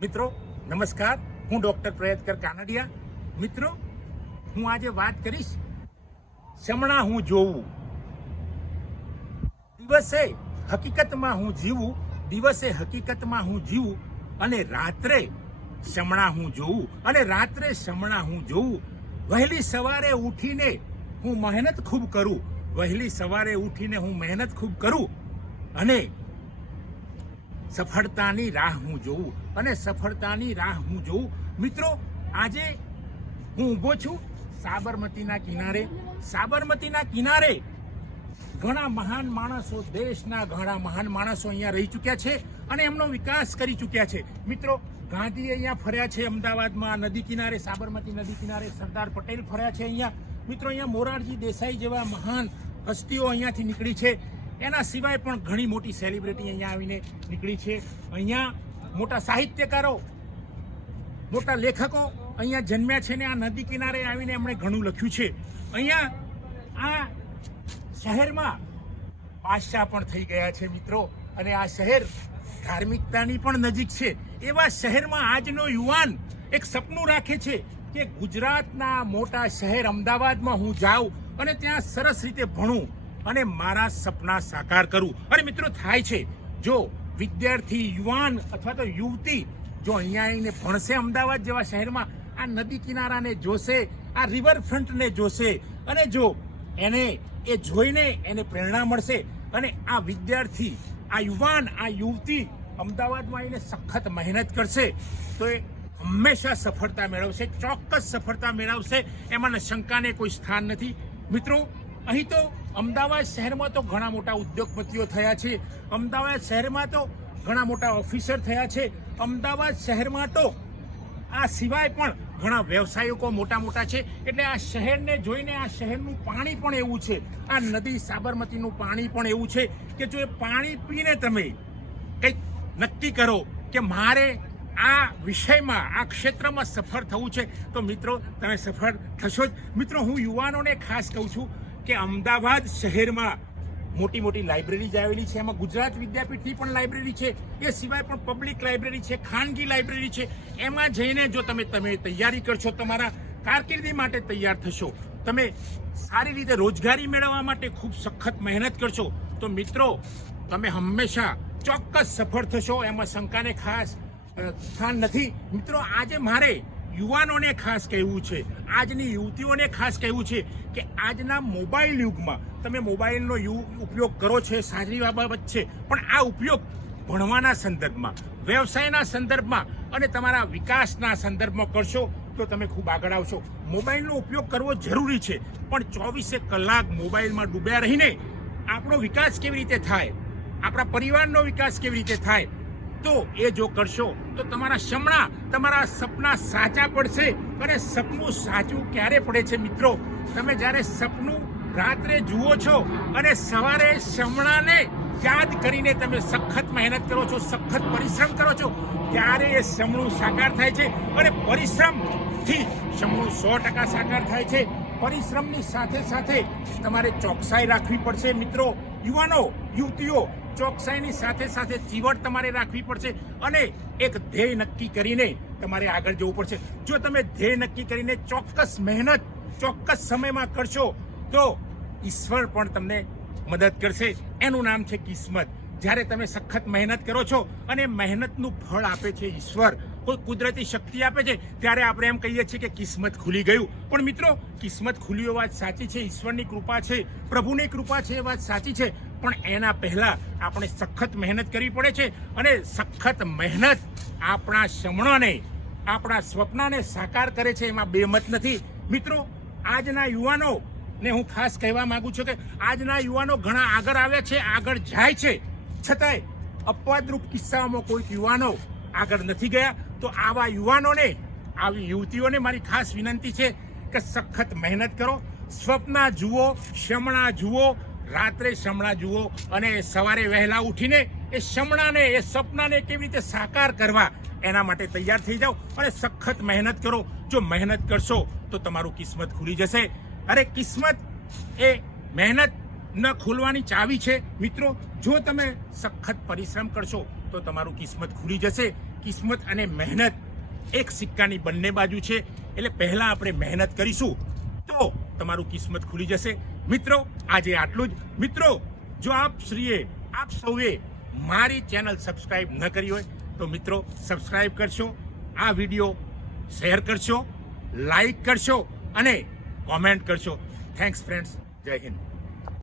મિત્રો, નમસ્કાર. હું ડોક્ટર પ્રયત્કર કાનડિયા. મિત્રો, હું આજે વાત કરીશ શમણા હું જોવું. દિવસે હકીકતમાં હું જીવું, દિવસે હકીકતમાં હું જીવું અને રાત્રે શમણા હું જોઉં અને રાત્રે શમણા હું જોઉં વહેલી સવારે ઉઠીને હું મહેનત ખૂબ કરું. વહેલી સવારે ઉઠીને હું મહેનત ખૂબ કરું અને સફળતાની રાહ હું જોઉં અને સફળતાની રાહ હું જોઉં. મિત્રો, આજે હું ઊભો છું સાબરમતીના કિનારે. સાબરમતીના કિનારે ઘણા મહાન માણસો, દેશના ઘણા મહાન માણસો અહીંયા રહી ચૂક્યા છે અને એમનો વિકાસ કરી ચૂક્યા છે. મિત્રો, ગાંધી અહીંયા ફર્યા છે અમદાવાદમાં, નદી કિનારે, સાબરમતી નદી કિનારે, સરદાર પટેલ ફર્યા છે અહીંયા. મિત્રો, અહીંયા મોરારજી દેસાઈ જેવા મહાન હસ્તીઓ અહીંયાથી નીકળી છે. એના સિવાય પણ ઘણી મોટી સેલિબ્રિટી અહીંયા આવીને નીકળી છે. અહીંયા મોટા સાહિત્યકારો, મોટા લેખકો અહીંયા જન્મ્યા છે ને આ નદી કિનારે આવીને એમણે ઘણું લખ્યું છે. અહીંયા આ શહેરમાં બાદશાહ પણ થઈ ગયા છે મિત્રો. અને આ શહેર ધાર્મિકતાની પણ નજીક છે. એવા શહેરમાં આજનો યુવાન એક સપનું રાખે છે કે ગુજરાતના મોટા શહેર અમદાવાદમાં હું જાઉં અને ત્યાં સરસ રીતે ભણું. અને મારા સપના સાકાર કરું. અને મિત્રો, થાય છે. જો વિદ્યાર્થી, યુવાન અથવા તો યુવતી જો અહીંયા આવીને ભણશે અમદાવાદ જેવા શહેરમાં, આ નદી કિનારાને જોશે, આ રિવરફ્રન્ટને જોશે, અને જો એને, એ જોઈને એને પ્રેરણા મળશે, અને આ વિદ્યાર્થી, આ યુવાન, આ યુવતી અમદાવાદમાં આવીને સખત મહેનત કરશે, તો એ હંમેશા સફળતા મેળવશે, ચોક્કસ સફળતા મેળવશે. એમાં શંકાને કોઈ સ્થાન નથી. મિત્રો, અહીં તો અમદાવાદ શહેરમાં તો ઘણા મોટા ઉદ્યોગપતિઓ થયા છે. અમદાવાદ શહેરમાં તો ઘણા મોટા ઓફિસર થયા છે. અમદાવાદ શહેરમાં તો આ સિવાય પણ ઘણા વ્યવસાયિકો મોટા મોટા છે. એટલે આ શહેરને જોઈને આ શહેરનું પાણી પણ એવું છે. આ નદી સાબરમતીનું પાણી પણ એવું છે કે જો એ પાણી પીને તમે કંઈક નક્કી કરો કે મારે આ વિષયમાં, આ ક્ષેત્રમાં સફળ થવું છે, તો મિત્રો, તમે સફળ થશો જ. મિત્રો, હું યુવાનોને ખાસ કહું છું કે અમદાવાદ શહેરમાં મોટી મોટી લાઇબ્રેરીઝ આવેલી છે. એમાં ગુજરાત વિદ્યાપીઠની પણ લાઇબ્રેરી છે. એ સિવાય પણ પબ્લિક લાઇબ્રેરી છે, ખાનગી લાઇબ્રેરી છે. એમાં જઈને જો તમે તમે તૈયારી કરશો, તમારા કારકિર્દી માટે તૈયાર થશો, તમે સારી રીતે રોજગારી મેળવવા માટે ખૂબ સખત મહેનત કરશો, તો મિત્રો, તમે હંમેશા ચોક્કસ સફળ થશો. એમાં શંકાને ખાસ સ્થાન નથી. મિત્રો, આજે મારે યુવાનોને ખાસ કહેવું છે, આજની યુવતીઓને ખાસ કહેવું છે કે આજના મોબાઈલ યુગમાં તમે મોબાઈલનો યુ- ઉપયોગ કરો છો સારી બાબત છે, પણ આ ઉપયોગ ભણવાના સંદર્ભમાં, વ્યવસાયના સંદર્ભમાં અને તમારા વિકાસના સંદર્ભમાં કરશો તો તમે ખૂબ આગળ આવશો. મોબાઈલનો ઉપયોગ કરવો જરૂરી છે, પણ ચોવીસે કલાક મોબાઈલમાં ડૂબ્યા રહીને આપણો વિકાસ કેવી રીતે થાય, આપણા પરિવારનો વિકાસ કેવી રીતે થાય તો એ જો કરશો, તો તમારા શમણા, તમારા સપના સાચા પડશે. અને સપનું સાચું ક્યારે પડે છે મિત્રો? તમે જ્યારે સપનું રાત્રે જુઓ છો અને સવારે શમણાને યાદ કરીને તમે સખત મહેનત કરો છો, સખત પરિશ્રમ કરો છો, ત્યારે એ શમણું સાકાર થાય છે. અને પરિશ્રમથી શમણું સો ટકા સાકાર થાય છે. પરિશ્રમની સાથે સાથે તમારે ચોકસાઈ રાખવી પડશે. મિત્રો, યુવાનો, યુવતીઓ ચોકસાઈની સાથે સાથે ચીવટ તમારે રાખવી પડશે અને એક ધ્યેય નક્કી કરીને તમારે આગળ જવું પડશે. જો તમે ધ્યેય નક્કી કરીને ચોક્કસ મહેનત, ચોક્કસ સમયમાં કરશો, તો ઈશ્વર પણ તમને મદદ કરશે. એનું નામ છે કિસ્મત. જ્યારે તમે સખત મહેનત કરો છો અને મહેનતનું ફળ આપે છે ઈશ્વર, કોઈ કુદરતી શક્તિ આપે છે, ત્યારે આપણે એમ કહીએ છીએ કે કિસ્મત ખુલી ગયું. પણ મિત્રો, કિસ્મત ખુલી એ વાત સાચી છે, ઈશ્વરની કૃપા છે, પ્રભુની કૃપા છે એ વાત સાચી છે. પણ એના પહેલાં આપણે સખત મહેનત કરવી પડે છે અને સખત મહેનત આપણા શમણોને, આપણા સ્વપ્નને સાકાર કરે છે. એમાં બેમત નથી. મિત્રો, આજના યુવાનો ને હું ખાસ કહેવા માંગુ છું કે આજના યુવાનો ઘણા આગળ આવ્યા છે, આગળ જાય છે. છતાંય અપવાદરૂપ કિસ્સાઓમાં કોઈક યુવાનો આગળ નથી ગયા. તો આવા યુવાનોને, આવી યુવતીઓને મારી ખાસ વિનંતી છે કે સખત મહેનત કરો. સ્વપ્ન જુઓ, શમણા જુઓ રાત્રે શમણા જુઓ અને સવારે વહેલા ઉઠીને એ શમણાને, એ સપનાને કેવી રીતે સાકાર કરવા એના માટે તૈયાર થઈ જાઓ અને સખત મહેનત કરો. જો મહેનત કરશો તો તમારું કિસ્મત ખુલી જશે. અરે કિસ્મત એ મહેનત ન ખોલવાની ચાવી છે. મિત્રો, જો તમે સખત પરિશ્રમ કરશો તો તમારું કિસ્મત ખુલી જશે. કિસ્મત અને મહેનત એક સિક્કાની બંને બાજુ છે. એટલે પહેલાં આપણે મહેનત કરીશું તો તમારું કિસ્મત ખુલી જશે. મિત્રો, આજે આટલું જ. મિત્રો, જો આપ શ્રીએ, આપ સૌએ મારી ચેનલ સબસ્ક્રાઇબ ન કરી હોય, તો મિત્રો, સબસ્ક્રાઇબ કરશો, આ વીડિયો શેર કરશો લાઈક કરશો અને કોમેન્ટ કરશો. Thanks, friends. જય હિન્દ.